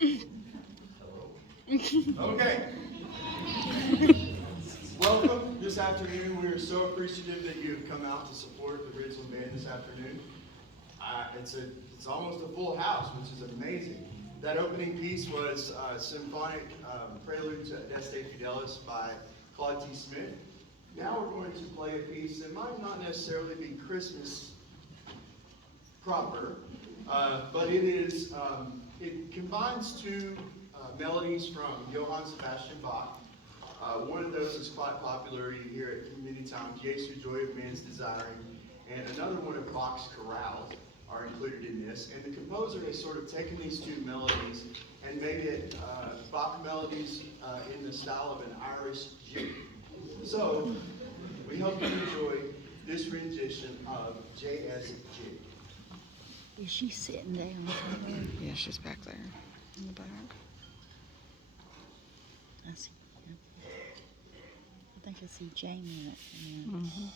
Okay. Welcome this afternoon. We are so appreciative that you have come out to support the Ridgeland Band this afternoon. It's almost a full house, which is amazing. That opening piece was symphonic prelude to Adeste Fidelis by Claude T. Smith. Now we're going to play a piece that might not necessarily be Christmas proper, but it combines two melodies from Johann Sebastian Bach. One of those is quite popular. You hear it many times, Jesu, Joy of Man's Desiring, and another one of Bach's chorales are included in this. And the composer has sort of taken these two melodies and made it Bach melodies in the style of an Irish jig. So, we hope you enjoy this rendition of JS Jig. Is she sitting down somewhere? Yeah, she's back there in the back. I see. Yeah. I think I see Jamie in it. Yeah. Mm-hmm.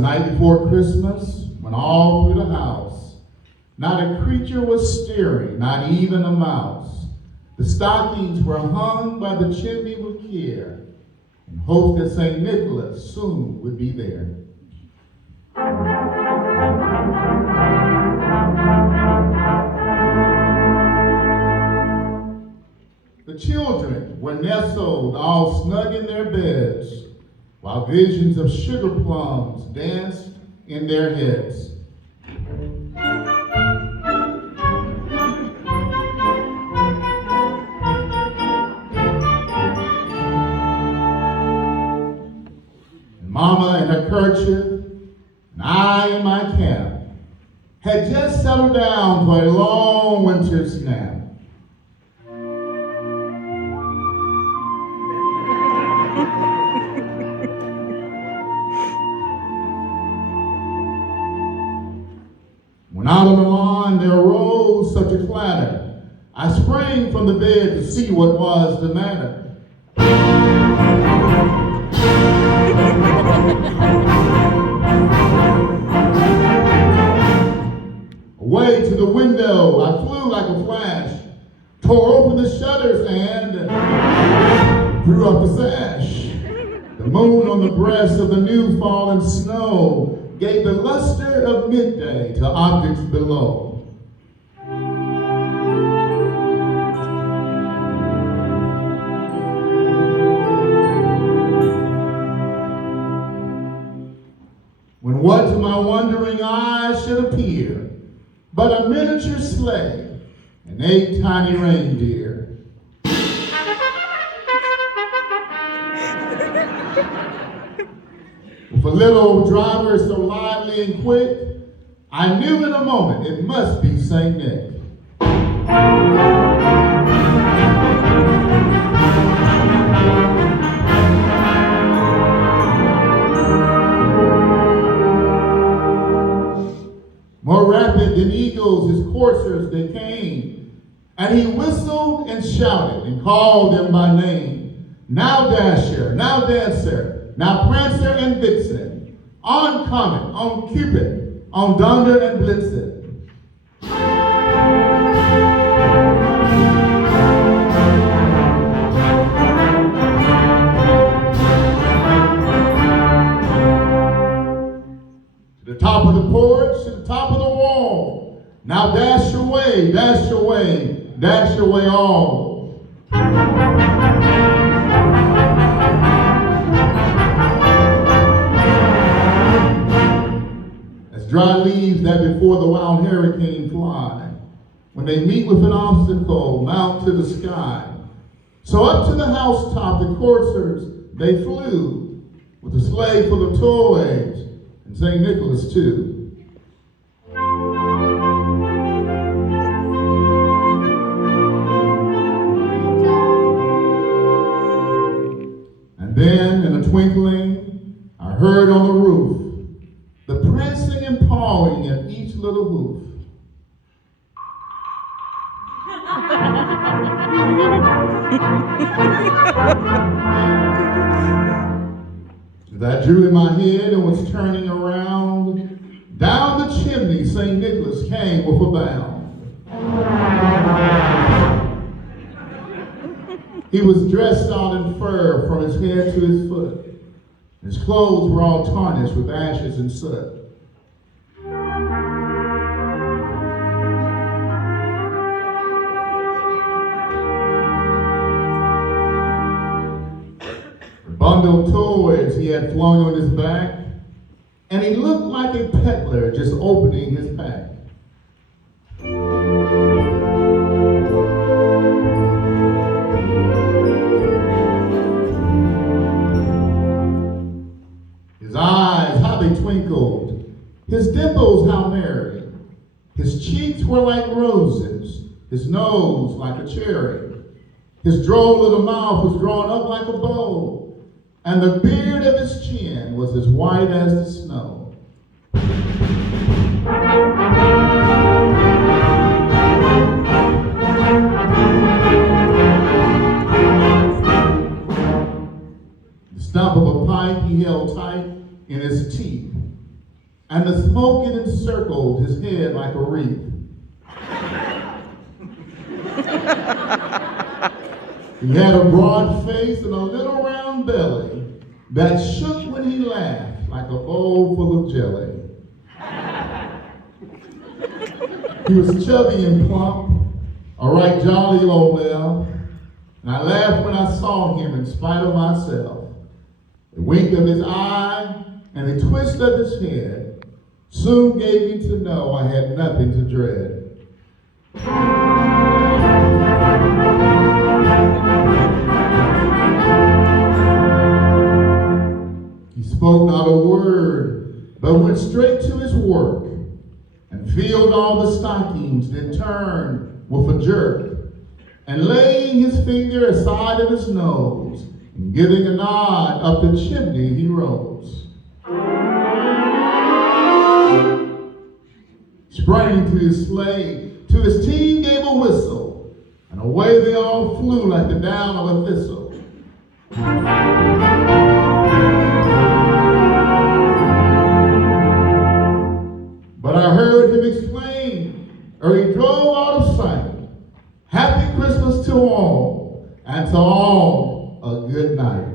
night before Christmas, when all through the house, not a creature was stirring, not even a mouse. The stockings were hung by the chimney with care, in hopes that St. Nicholas soon would be there. The children were nestled all snug in their beds, while visions of sugar plums danced in their heads. And Mama in her kerchief, and I in my cap, had just settled down for a long winter's nap. When out on the lawn there arose such a clatter, I sprang from the bed to see what was the matter. Away to the window I flew like a flash, tore open the shutters and threw up the sash. The moon on the breast of the new fallen snow gave the luster of midday to objects below. When what to my wondering eyes should appear but a miniature sleigh and 8 tiny reindeer. With a little driver so lively and quick, I knew in a moment it must be St. Nick. More rapid than eagles, his coursers they came, and he whistled and shouted and called them by name. Now Dasher, now Dancer, now Prancer and Vixen, on Comet, on Cupid, on Donder and Blitzen. To the top of the porch, to the top of the wall, now dash away, dash away, dash away all. Dry leaves that before the wild hurricane fly, when they meet with an obstacle, mount to the sky. So up to the housetop the coursers they flew, with a sleigh full of toys, and St. Nicholas too. And then, in a twinkling, I heard on the roof the prancing and pawing of each little hoof. As I drew in my head and was turning around, down the chimney St. Nicholas came with a bound. He was dressed all in fur from his head to his foot. His clothes were all tarnished with ashes and soot. Bundled toys he had flung on his back, and he looked like a peddler just opening his pack. His eyes, how they twinkled, his dimples, how merry. His cheeks were like roses, his nose like a cherry. His droll little mouth was drawn up like a bow, and the beard of his chin was as white as the snow. The stump of a pipe he held tight in his teeth, and the smoke it encircled his head like a wreath. He had a broad face and a little round belly that shook when he laughed like a bowl full of jelly. He was chubby and plump, a right jolly old well, and I laughed when I saw him in spite of myself. The wink of his eye and the twist of his head soon gave me to know I had nothing to dread. He spoke not a word, but went straight to his work and filled all the stockings, then turned with a jerk, and laying his finger aside of his nose, and giving a nod up the chimney he rose. Sprang to his sleigh, to his team gave a whistle, and away they all flew like the down of a thistle. But I heard him exclaim, or he drove out of sight, "Happy Christmas to all, and to all a good night."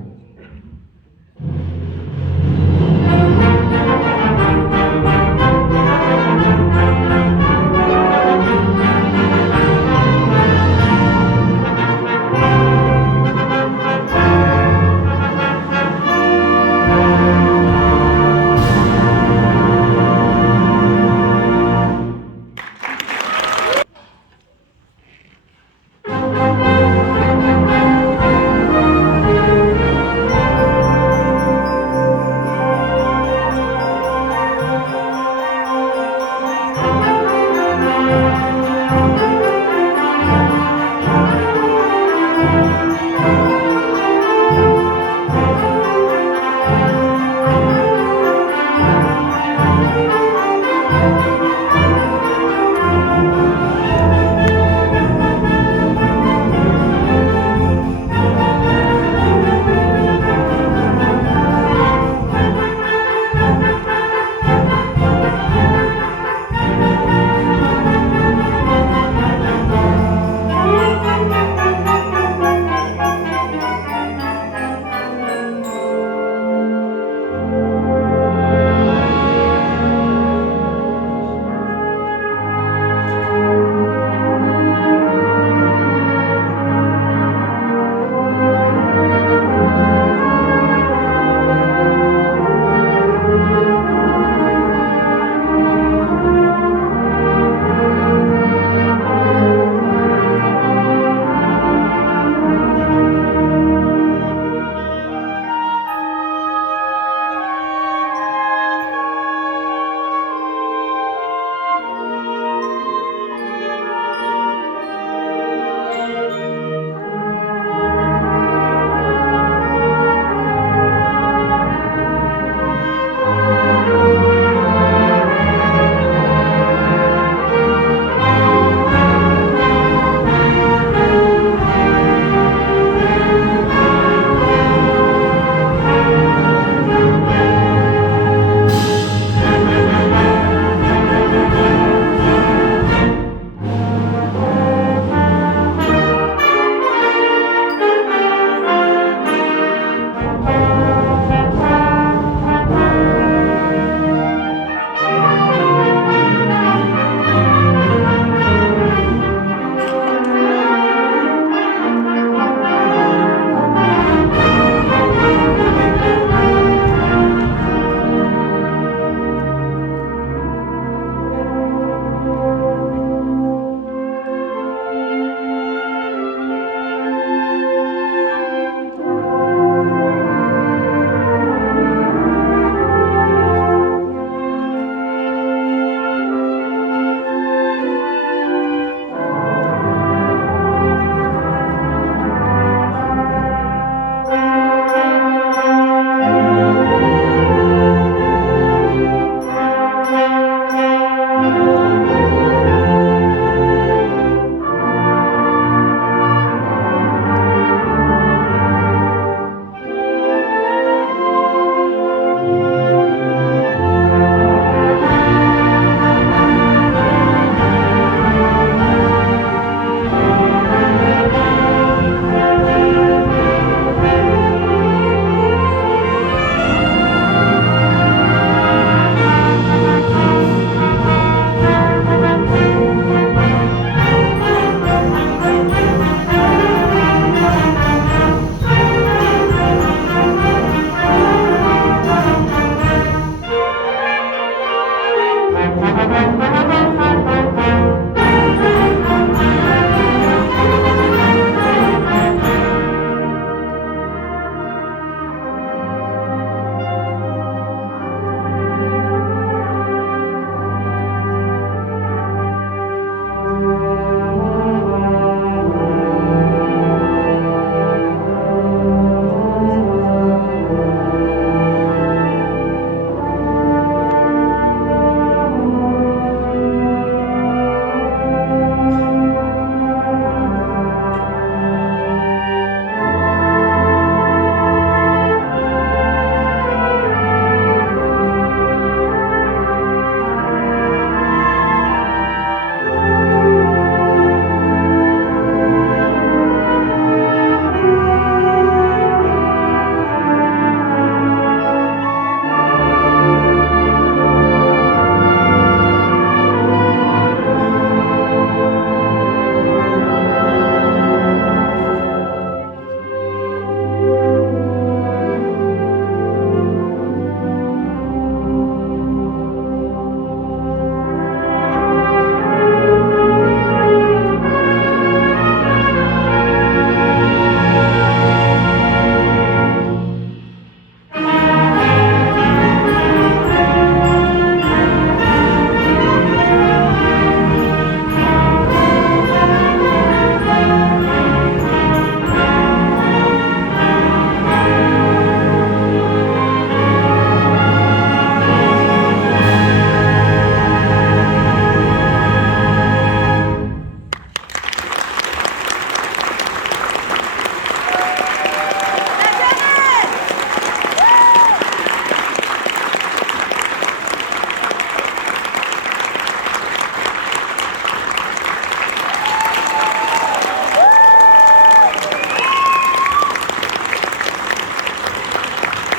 Thank you.